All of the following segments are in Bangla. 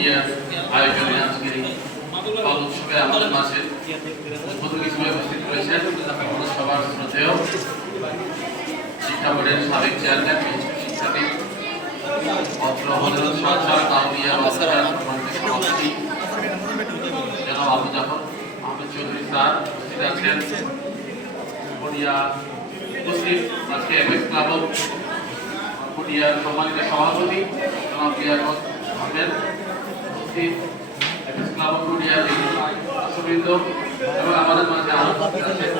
মিডিয়ার আয়োজনে আজকের এই পাল উৎসবে আমাদের মাঝে উদ্বোধনী হিসেবে উপস্থিত রয়েছেন আমাদের সবার শ্রদ্ধেয় শিক্ষা বোর্ডের সাবেক চেয়ারম্যান শিক্ষার্থী অত্র হযরত শাহজালাল আউলিয়া সভাপতি জনাব আবু জাফর আহমেদ চৌধুরী স্যার উপস্থিত আছেন উপস্থিত আজকে এফএক্স ক্লাব পুরিয়ার সম্মানিত সভাপতি জনাব লিয়াকত আহমেদ উপস্থিত এফএক্স ক্লাব পুরিয়ার সদস্যবৃন্দ এবং আমাদের মাঝে আরো আছেন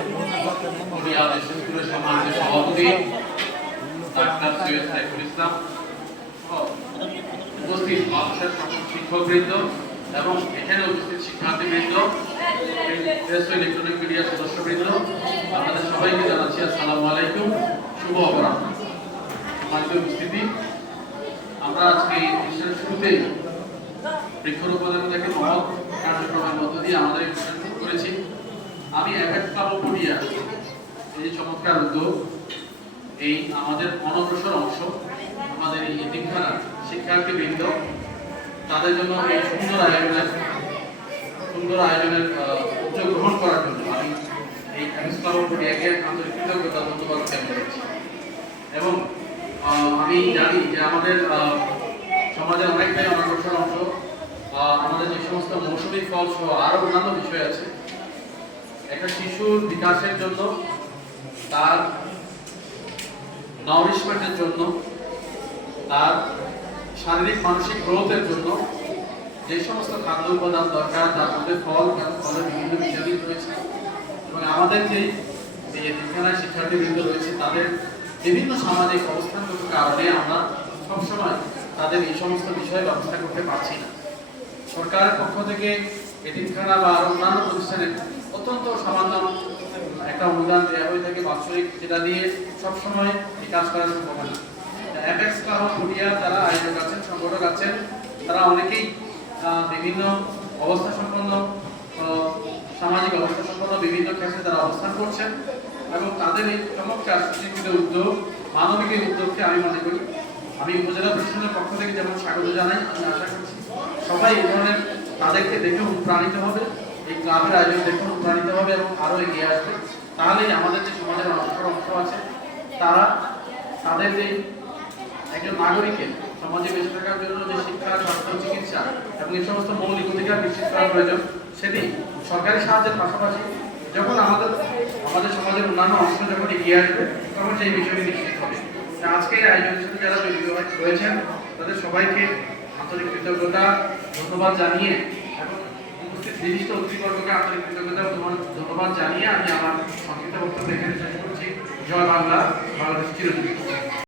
পুরিয়া স্কুলের সম্মানিত সভাপতি ডাক্তার সৈয়দ সাইফুল ইসলাম উপস্থিত মাদ্রাসার সকল শিক্ষকবৃন্দ এবং এখানে উপস্থিত শিক্ষার্থীবৃন্দ প্রেস ও ইলেকট্রনিক মিডিয়ার সদস্যবৃন্দ আপনাদের সবাইকে জানাচ্ছি আসসালামু আলাইকুম, শুভ অপরাহ্ন। সম্মানিত উপস্থিতি, আমরা আজকে এই অনুষ্ঠানের শুরুতেই বৃক্ষরোপণের মতো একটি মহৎ কার্যক্রমের মধ্য দিয়ে আমাদের অনুষ্ঠান শুরু করেছি। আমি এফএক্স ক্লাব পুরিয়া এই যে চমৎকার উদ্যোগ, এই আমাদের অনগ্রসর অংশ আমাদের এই এতিমখানার শিক্ষার্থীবৃন্দ তাদের জন্য এই সুন্দর আয়োজনের উদ্যোগ গ্রহণ করার জন্য আমি এই এফএক্স ক্লাব পুরিয়াকে আন্তরিক কৃতজ্ঞতা ধন্যবাদ জ্ঞাপন করছি। এবং আমি জানি যে আমাদের সমাজের অনেকটাই অনগ্রসর অংশ, আমাদের যে সমস্ত মৌসুমী ফল সহ আরো অন্যান্য বিষয় আছে, একটা শিশুর বিকাশের জন্য, তার নাউরিশমেন্টের জন্য, তার শারীরিক মানসিক গ্রোথের জন্য যে সমস্ত খাদ্য উপাদান দরকার তার মধ্যে ফল এবং ফলের বিভিন্ন ভিটামিন রয়েছে। এবং আমাদের যে এতিমখানার শিক্ষার্থীবৃন্দ রয়েছে তাদের বিভিন্ন সামাজিক অবস্থানগত কারণে আমরা সবসময় তাদের এই সমস্ত বিষয়ে ব্যবস্থা করতে পারছি না। সরকারের পক্ষ থেকে এতিমখানা বা অন্যান্য প্রতিষ্ঠানে অত্যন্ত সামান্য একটা অনুদান দেওয়া হয়ে থাকে বাৎসরিক, যেটা দিয়ে সবসময় এই কাজ করা সম্ভব হয় না। এফএক্স ক্লাব পুরিয়া যারা আয়োজক আছেন, সংগঠক আছেন, তারা অনেকেই বিভিন্ন অবস্থা সম্পন্ন সামাজিক অবস্থা সম্পন্ন বিভিন্ন ক্ষেত্রে তারা অবস্থান করছেন এবং তাদের এই চমৎকার সুচিন্তিত উদ্যোগ, মানবিক এই উদ্যোগকে আমি মনে করি, আমি উপজেলা প্রশাসনের পক্ষ থেকে যেমন স্বাগত জানাই, আমি আশা করছি সবাই এই ধরনের তাদেরকে দেখে অনুপ্রাণিত হবে, এই ক্লাবের আয়োজন দেখে অনুপ্রাণিত হবে এবং আরো এগিয়ে আসবে। তাহলেই আমাদের যে সমাজের অংশ আছে তারা তাদের যে একজন নাগরিকের সমাজে বেঁচে থাকার জন্য যে শিক্ষা, স্বাস্থ্য, চিকিৎসা এবং এই সমস্ত মৌলিক অধিকার নিশ্চিত করা প্রয়োজন, সেটি সরকারি সাহায্যের পাশাপাশি যখন আমাদের সমাজের অন্যান্য অংশ যখন এগিয়ে আসবে তখন সেই বিষয়টি নিশ্চিত হবে। আজকে এই আয়োজনের সাথে যারা জড়িত হয়েছেন তাদের সবাইকে আন্তরিক কৃতজ্ঞতা ধন্যবাদ জানিয়ে এবং উপস্থিত বিশিষ্ট অতিথিবর্গকে আন্তরিক কৃতজ্ঞতা ধন্যবাদ জানিয়ে আমি আমার সংক্ষিপ্ত বক্তব্য এখানে শেষ করছি। জয় বাংলা, বাংলাদেশ চিরজীবী।